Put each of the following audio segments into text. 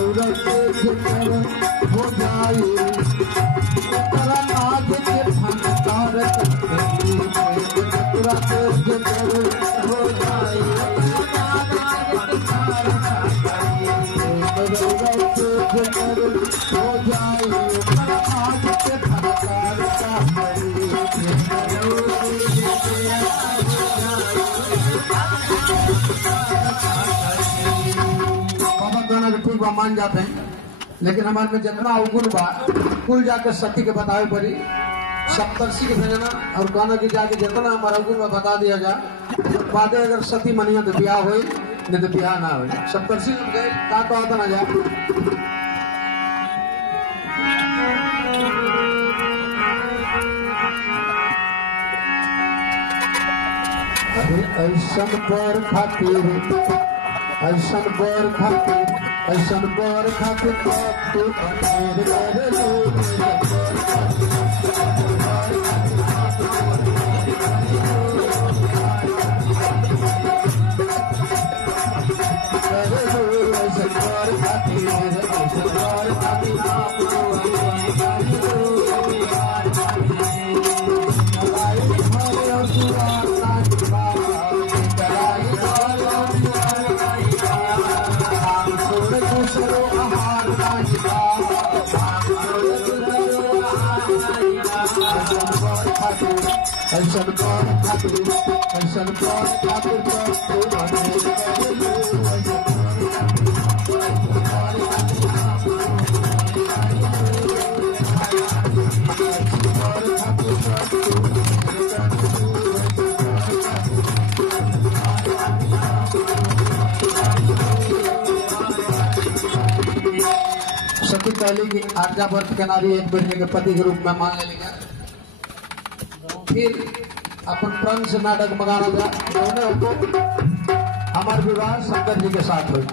दौरत हो जाए तेरा नाज के फनकार हो जाए हो जाए आज के फनकार ठीक बा मान जाते हैं, लेकिन हमारे में जितना अवगुण बा कुल जाके सती के बतावे पड़ी सप्तर्षि के भेजना और कहना की जाके जितना हमारा अवगुण बा बता दिया जा बादे अगर सती मनिया तो ब्याह हो नहीं तो ब्याह ना हो। सप्तर्षि गए का होता ना जा ऐसन पर खातिर ऐसन बर खातिर ऐसन बर खातिर तू सती पहले की आर्यावर्त के नारी एक महीने के पति के रूप में मान लेगा। फिर अपन प्रण से नाटक मंगाना था हमको हमारे विवाह शंकर जी के साथ हुई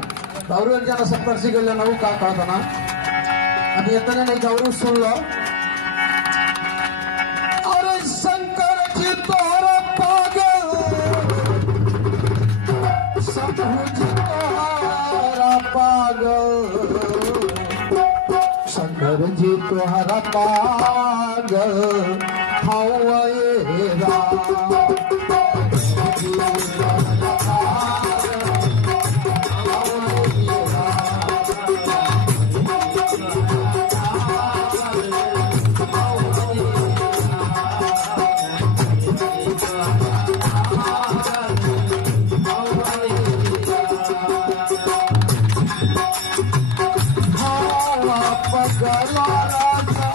और एक जना सप्तर्षि के लेना का कहता ना अभी इतने नहीं था और सुन लो। अरे शंकर जी तोरा पागल शंभु जी तोरा पागल शंकर जी तोहरा पागल पगला राजा